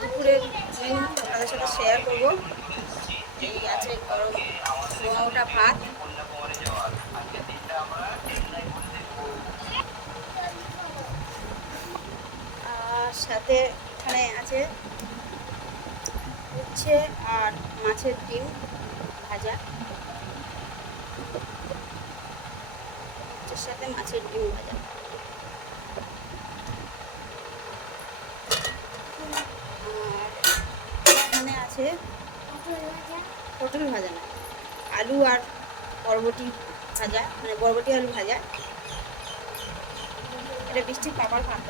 দুপুরের মেনু আপনাদের সাথে শেয়ার করবো। এই আছে গরম পোহাওটা ভাত, আর সাথে এখানে আছে উচ্ছে আর মাছের ডিম ভাজা, উচ্ছের সাথে মাছের ডিম ভাজা। আর এখানে আছে পটল ভাজা না, আলু আর বরবটি ভাজা, মানে বরবটি আলু ভাজা। এটা বৃষ্টির পাপড় ভাত।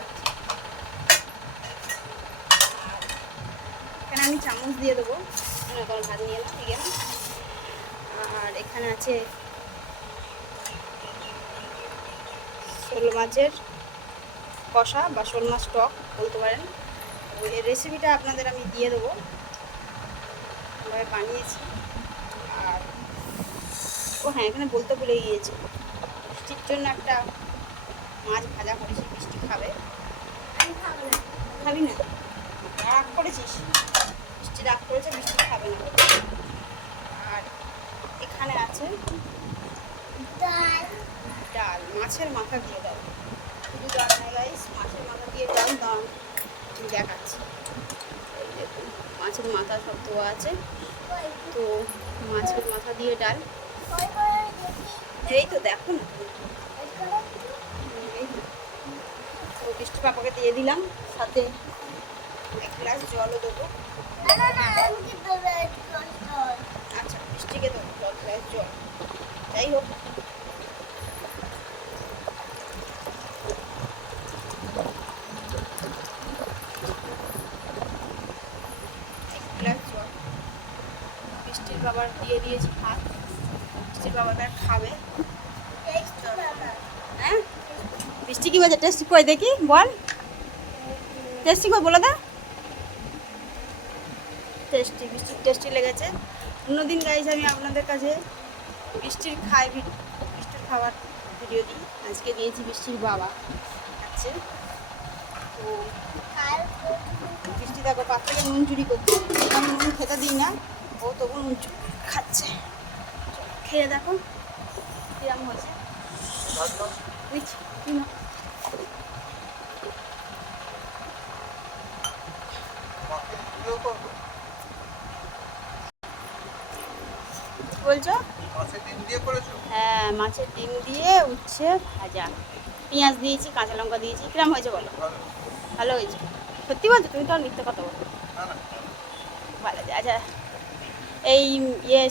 এখানে আমি চামচ দিয়ে দেবো, কারণ ভাত নিয়ে এলাম এখানে। আর এখানে আছে শোল মাছের কষা বা শোল মাছ টক বলতে পারেন। ওই রেসিপিটা আপনাদের আমি দিয়ে দেবো, বানিয়েছি। আর হ্যাঁ, এখানে বলতে ভুলে গিয়েছি, বৃষ্টির জন্য একটা মাছ ভাজা করেছি। বৃষ্টি খাবে, খাবি না? রাগ করেছিস? বৃষ্টি রাগ করেছে, বৃষ্টি খাবে না। আর এখানে আছে ডাল, মাছের মাথা দিয়ে ডাল। শুধু ডাল না গাইস, মাছের মাথা দিয়ে ডাল দাম দেখাচ্ছি। এই দেখুন, মাছের মাথা সব দেওয়া আছে। তো মাছের মাথা দিয়ে ডাল, এই তো দেখো না। তো বৃষ্টি পাপাকে দিয়ে দিলাম, সাথে এক গ্লাস জলও দেবো। আচ্ছা, বৃষ্টিকে দেবো 10 গ্লাস জল। যাই হোক, এক গ্লাস জল বৃষ্টির বাবার দিয়ে দিয়েছি ভাত। বৃষ্টির বাবাটা খাবে। হ্যাঁ, বৃষ্টি কি বলছে? টেস্টি কই দেখি, বল টেস্টি কই, বলে দা। টেস্টি, বৃষ্টির টেস্টি লেগেছে। অন্যদিন গাইজ আমি আপনাদের কাছে বৃষ্টির বৃষ্টির খাবার ভিডিও দিই। আজকে দিয়েছি বৃষ্টির বাবা খাচ্ছে। তো বৃষ্টি দেখো পাত থেকে নুন চুরি করছে, আমি নুন খেতে দিই না, ও তবু নুন চুরি খাচ্ছে। খেয়ে দেখো কিরম হয়েছে। বলছো? হ্যাঁ, মাছের ডিম দিয়ে উচ্ছে ভাজা, পেঁয়াজ দিয়েছি, কাঁচা লঙ্কা দিয়েছি। কিরম হয়েছে বলো? ভালো হয়েছে? সত্যি বলছো? তুমি তো আর মিথ্যে কথা বলো। ভালো আছে। আচ্ছা, এই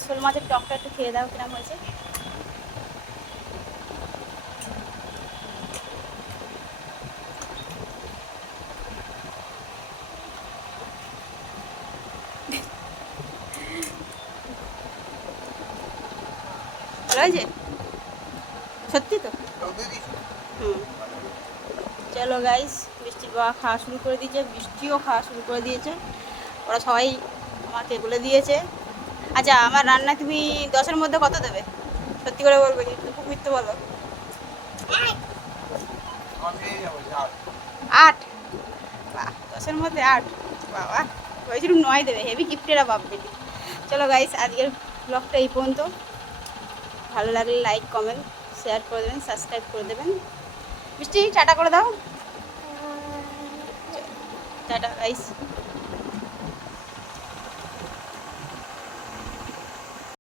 শোল মাছের টকটা একটু খেয়ে দাও, কিরম হয়েছে। ভালো হয়েছে? সত্যি তো? হুম। চলো গাইস, বৃষ্টির বাবা খাওয়া শুরু করে দিয়েছে, বৃষ্টিও খাওয়া শুরু করে দিয়েছে। ওরা সবাই আমাকে বলে দিয়েছে। আচ্ছা, আমার রান্না তুমি 10-এর মধ্যে কত দেবে? সত্যি করে বলবে, কিন্তু খুব মিথ্যে বলো। 8? বাহ, 10-এর মধ্যে 8? বাবা, বলছিলাম 9 দেবে। হেভি গিফটেরা বাপ বেটি। চলো গাইস, আজকের ব্লগটা এই পর্যন্ত। ভালো লাগলে লাইক, কমেন্ট, শেয়ার করে দেবেন, সাবস্ক্রাইব করে দেবেন। বৃষ্টি টাটা করে দাও। Tata guys.